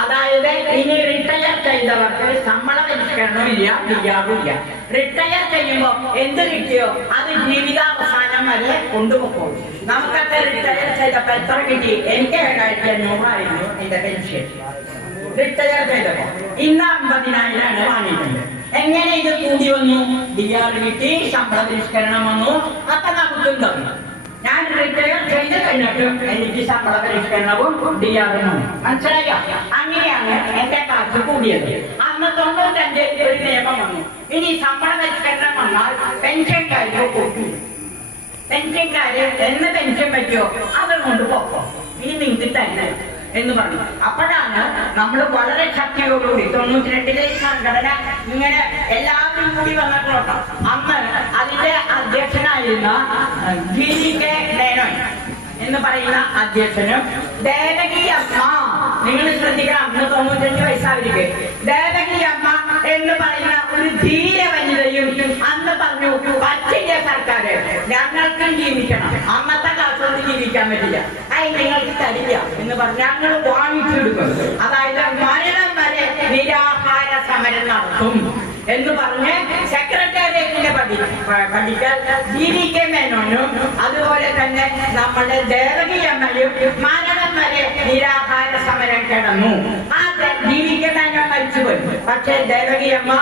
അതായത് ഇനി റിട്ടയർ ചെയ്തവർക്ക് ശമ്പള പരിഷ്കരണമില്ല, ചെയ്യാറില്ല. റിട്ടയർ ചെയ്യുമ്പോൾ എന്ത് കിട്ടിയോ അത് ജീവിതാവസാനം വരെ കൊണ്ടുപോകും. നമുക്കൊക്കെ റിട്ടയർ ചെയ്തപ്പോ എത്ര കിട്ടി? എനിക്ക് 7500 എന്റെ പെൻഷൻ റിട്ടയർ ചെയ്തപ്പോ. ഇന്ന് 50,000 വാങ്ങിയിട്ടുണ്ട്. എങ്ങനെ ഇത് കൂടി വന്നു? DR കിട്ടി, ശമ്പള പരിഷ്കരണം വന്നു. അപ്പൊ നമുക്കും തന്നു. ഞാൻ റിട്ടയർ ചെയ്ത് കഴിഞ്ഞിട്ടും എനിക്ക് ശമ്പള പരിഷ്കരണവും DR വന്നു. മനസ്സിലായോ? അങ്ങനെയാണ് എന്റെ കാശ് കൂടിയത്. അന്ന് 95 ഒരു നിയമം വന്നു. ഇനി ശമ്പള പരിഷ്കരണം വന്നാൽ പെൻഷൻകാർക്ക് കൊടുക്കും. പെൻഷൻകാര് എന്ന് പെൻഷൻ പറ്റുമോ അതുകൊണ്ട് പോക്കോ, ഇനി നിങ്ങൾക്ക് തന്നെ എന്ന് പറഞ്ഞു. അപ്പോഴാണ് നമ്മൾ വളരെ ശക്തിയോടുകൂടി 92 സംഘടന ഇങ്ങനെ എല്ലാവരും കൂടി വന്നിട്ടുണ്ടോ. അന്ന് അതിന്റെ അധ്യക്ഷനായിരുന്ന GK മേനോൻ എന്ന് പറയുന്ന അധ്യക്ഷനും ദേവകി അമ്മ, നിങ്ങൾ ശ്രദ്ധിക്കണം, അന്ന് 95 വയസ്സാവില്ലേ, ദേവകി അമ്മ എന്ന് പറയുന്ന ഒരു ധീര വനിതയും അന്ന് പറഞ്ഞു, പറ്റില്ല സർക്കാര്, ഞങ്ങൾക്കും ജീവിക്കണം, അന്നത്തെ കാലത്തൊന്നും ജീവിക്കാൻ പറ്റില്ല, അത് നിങ്ങൾക്ക് തരില്ല എന്ന് പറഞ്ഞ് ഞങ്ങൾ വാങ്ങിച്ചെടുക്കും, അതായത് മരണം വരെ നിരാഹാര സമരം നടത്തും എന്ന് പറഞ്ഞ് സെക്രട്ടേറിയറ്റിന്റെ പഠിക്കാൻ GK മേനോനും അതുപോലെ തന്നെ നമ്മുടെ ദേവകി അമ്മയും മരണം വരെ നിരാഹാര സമരം കിടന്നു. ആ GK മേനോൻ മരിച്ചുപോയി, പക്ഷെ ദേവകി അമ്മ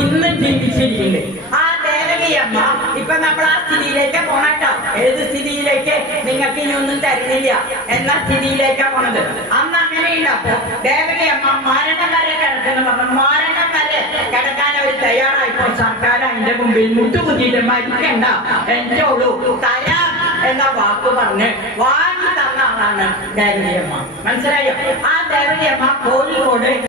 ഇന്നും ജീവിച്ചിരിക്കുന്നു. ആ ദേവകി അമ്മ ഇപ്പൊ നമ്മൾ ആ സ്ഥിതിയിലേക്ക് പോണട്ടോ. ഏത് സ്ഥിതിയിലേക്ക്? നിങ്ങൾക്ക് ഇനി ഒന്നും തരുന്നില്ല എന്ന സ്ഥിതിയിലേക്കാ പോണത്. അന്ന് അങ്ങനെയുണ്ടപ്പോ ദേവകി അമ്മ മരണം വരെ കിടക്കുന്നു പറഞ്ഞു. മരണം വരെ കിടക്കാൻ അവർ തയ്യാറായിപ്പോ സർക്കാർ അതിന്റെ മുമ്പിൽ മുട്ടുകുത്തിയിട്ട് മരിക്കണ്ട, എന്നോളൂ തരാം എന്ന വാക്ക് പറഞ്ഞ് വാങ്ങി തന്ന ആളാണ് ദേവകി അമ്മ. മനസ്സിലായോ? ആ ദേവകി അമ്മ കോഴിക്കോട്